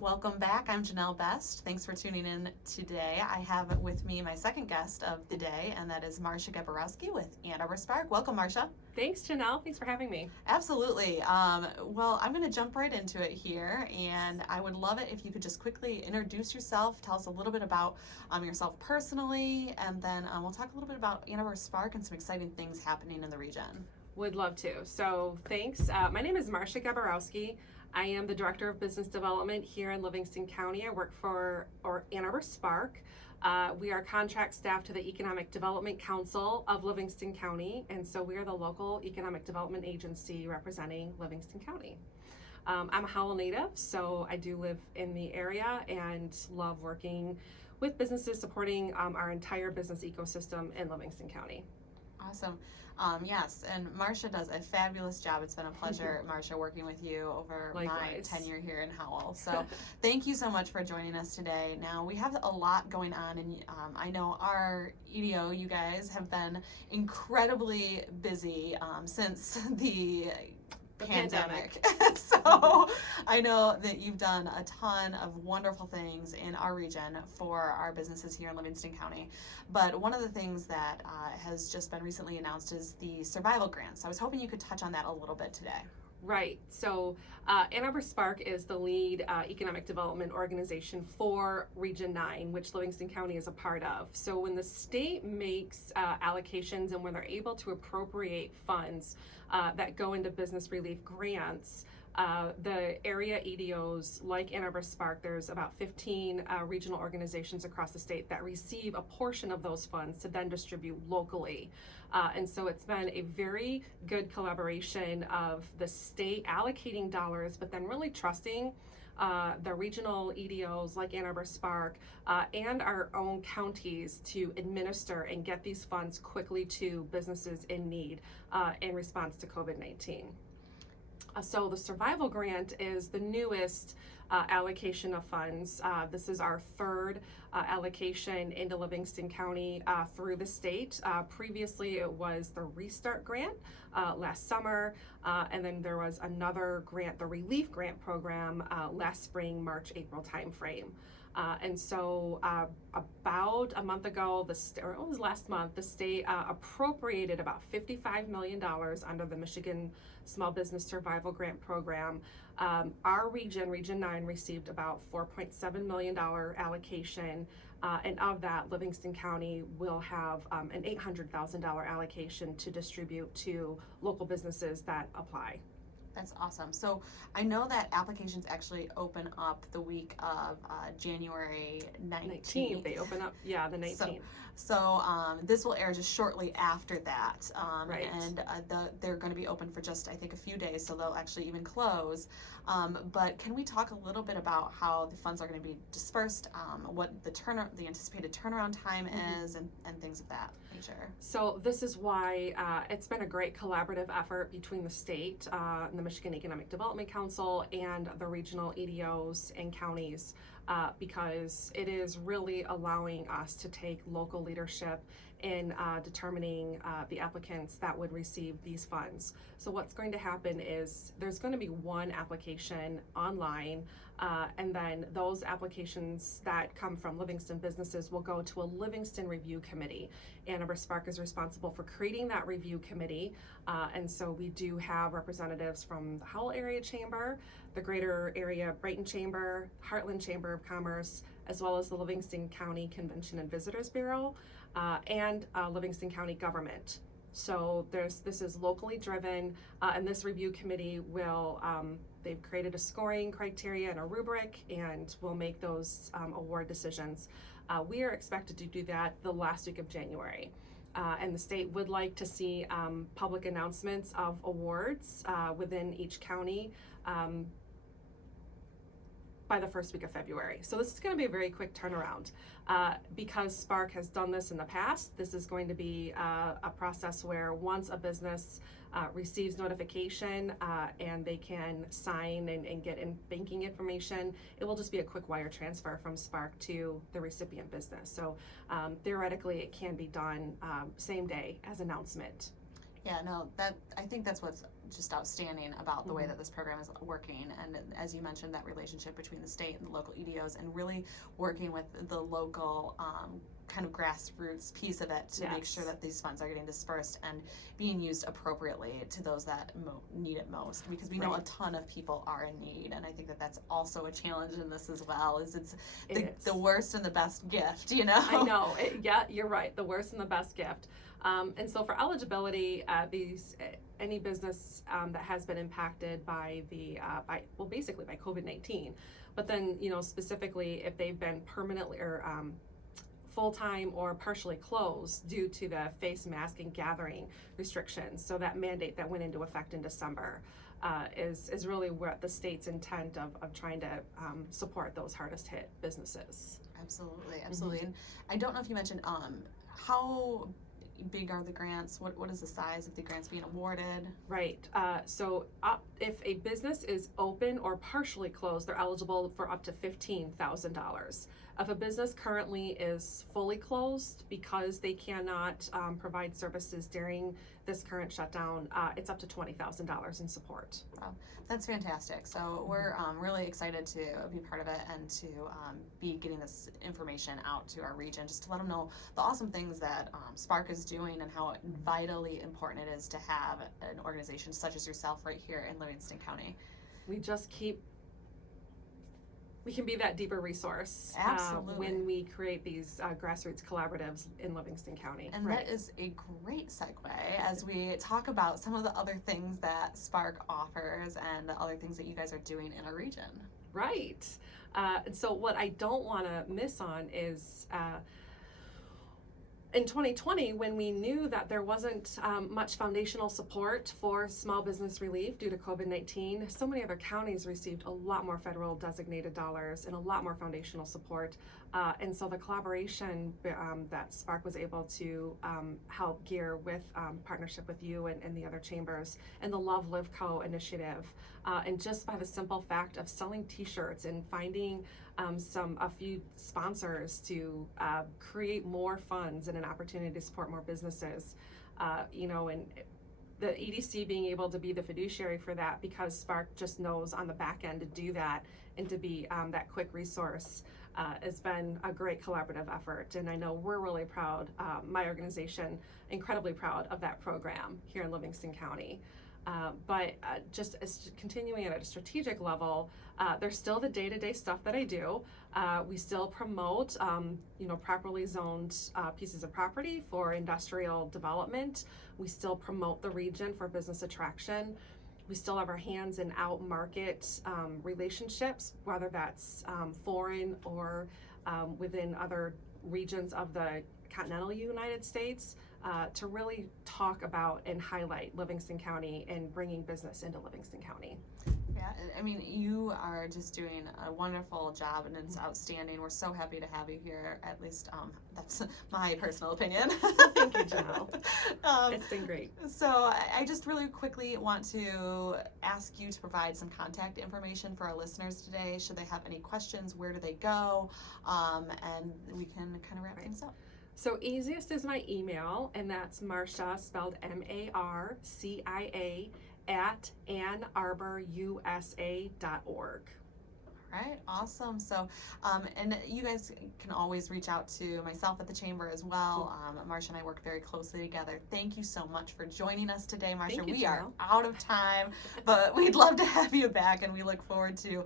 Welcome back. I'm Janelle Best. Thanks for tuning in today. I have with me my second guest of the day, and that is Marcia Gebarowski with AnnArbor Spark. Welcome, Marcia. Thanks, Janelle. Thanks for having me. Absolutely. Well, I'm going to jump right into it here, and I would love it if you could just quickly introduce yourself, tell us a little bit about yourself personally, and then we'll talk a little bit about AnnArbor Spark and some exciting things happening in the region. Would love to. So thanks. My name is Marcia Gebarowski. I am the Director of Business Development here in Livingston County. I work for AnnArbor Spark. We are contract staff to the Economic Development Council of Livingston County, and so we are the local economic development agency representing Livingston County. I'm a Howell native, so I do live in the area and love working with businesses supporting our entire business ecosystem in Livingston County. Awesome. Yes, and Marcia does a fabulous job. It's been a pleasure, Marcia, working with you over Likewise. my tenure here in Howell. So thank you so much for joining us today. Now, we have a lot going on, and I know our EDO, you guys, have been incredibly busy since the pandemic. So I know that you've done a ton of wonderful things in our region for our businesses here in Livingston County. But one of the things that has just been recently announced is the survival grants. I was hoping you could touch on that a little bit today. Right. So AnnArbor Spark is the lead economic development organization for Region 9, which Livingston County is a part of. So when the state makes allocations and when they're able to appropriate funds that go into business relief grants, the area EDOs like AnnArbor Spark, there's about 15 regional organizations across the state that receive a portion of those funds to then distribute locally. And so it's been a very good collaboration of the state allocating dollars, but then really trusting the regional EDOs like AnnArbor Spark and our own counties to administer and get these funds quickly to businesses in need in response to COVID-19. So the survival grant is the newest allocation of funds. This is our third allocation into Livingston County through the state. Previously it was the Restart grant last summer, and then there was another grant, the Relief Grant Program, last spring, March, April timeframe. And so about a month ago, or it was last month, the state appropriated about $55 million under the Michigan Small Business Survival Grant Program. Our region, Region 9, received about $4.7 million allocation, and of that, Livingston County will have an $800,000 allocation to distribute to local businesses that apply. That's awesome. So I know that applications actually open up the week of January 19th. They open up, yeah, the 19th. So this will air just shortly after that. Right. And they're going to be open for just, I think, a few days, so they'll actually even close. But can we talk a little bit about how the funds are going to be dispersed, what the anticipated turnaround time is, and things of that nature? So this is why it's been a great collaborative effort between the state and the Michigan Economic Development Council and the regional EDOs and counties, because it is really allowing us to take local leadership in determining the applicants that would receive these funds. So what's going to happen is there's going to be one application online, and then those applications that come from Livingston businesses will go to a Livingston review committee. AnnArbor Spark is responsible for creating that review committee, and so we do have representatives from the Howell Area Chamber, the Greater Area Brighton Chamber, Heartland Chamber of Commerce, as well as the Livingston County Convention and Visitors Bureau, and Livingston County government. So this is locally driven, and this review committee will, they've created a scoring criteria and a rubric, and will make those award decisions. We are expected to do that the last week of January. And the state would like to see public announcements of awards within each county by the first week of February. So this is going to be a very quick turnaround. Because Spark has done this in the past, this is going to be a process where once a business receives notification and they can sign and get in banking information, it will just be a quick wire transfer from Spark to the recipient business. So theoretically it can be done same day as announcement. Yeah, no, I think that's what's just outstanding about the way that this program is working. And as you mentioned, that relationship between the state and the local EDOs, and really working with the local kind of grassroots piece of it to make sure that these funds are getting dispersed and being used appropriately to those that need it most, because we know a ton of people are in need. And I think that that's also a challenge in this as well, is it's the worst and the best gift, you know? I know. Yeah, you're right. The worst and the best gift. And so for eligibility, any business that has been impacted by basically by COVID-19, but then, specifically if they've been permanently or full-time or partially closed due to the face mask and gathering restrictions. So that mandate that went into effect in December is really what the state's intent of trying to support those hardest hit businesses. Absolutely. And I don't know if you mentioned how big are the grants? What is the size of the grants being awarded? Right. So if a business is open or partially closed, they're eligible for up to $15,000. If a business currently is fully closed because they cannot provide services during this current shutdown, it's up to $20,000 in support. Wow, that's fantastic. So we're really excited to be part of it and to be getting this information out to our region, just to let them know the awesome things that Spark is doing and how vitally important it is to have an organization such as yourself right here in Livingston County. We can be that deeper resource when we create these grassroots collaboratives in Livingston County. And that is a great segue as we talk about some of the other things that Spark offers and the other things that you guys are doing in our region. Right. And so what I don't want to miss on is in 2020, when we knew that there wasn't much foundational support for small business relief due to COVID-19, so many other counties received a lot more federal designated dollars and a lot more foundational support. And so the collaboration that Spark was able to help gear with partnership with you and the other chambers, and the Love Live Co. initiative, and just by the simple fact of selling t-shirts and finding a few sponsors to create more funds and an opportunity to support more businesses, and the EDC being able to be the fiduciary for that, because Spark just knows on the back end to do that and to be that quick resource, has been a great collaborative effort. And I know we're really proud, my organization, incredibly proud of that program here in Livingston County. But just as continuing at a strategic level, there's still the day-to-day stuff that I do. We still promote, properly zoned pieces of property for industrial development. We still promote the region for business attraction. We still have our hands in out market relationships, whether that's foreign or within other regions of the continental United States, to really talk about and highlight Livingston County and bringing business into Livingston County. Yeah, I mean, you are just doing a wonderful job, and it's outstanding. We're so happy to have you here. At least that's my personal opinion. Thank you, Janelle. It's been great. So I just really quickly want to ask you to provide some contact information for our listeners today. Should they have any questions, where do they go? And we can kind of wrap things up. So easiest is my email, and that's Marcia, spelled MARCIA, at AnnArborUSA.org. All right, awesome. So, and you guys can always reach out to myself at the Chamber as well. Marcia and I work very closely together. Thank you so much for joining us today, Marcia. We are out of time, but we'd love to have you back, and we look forward to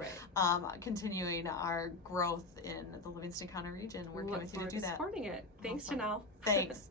continuing our growth in the Livingston County region, working with you to do that. Supporting it. Thanks, Janelle. Thanks.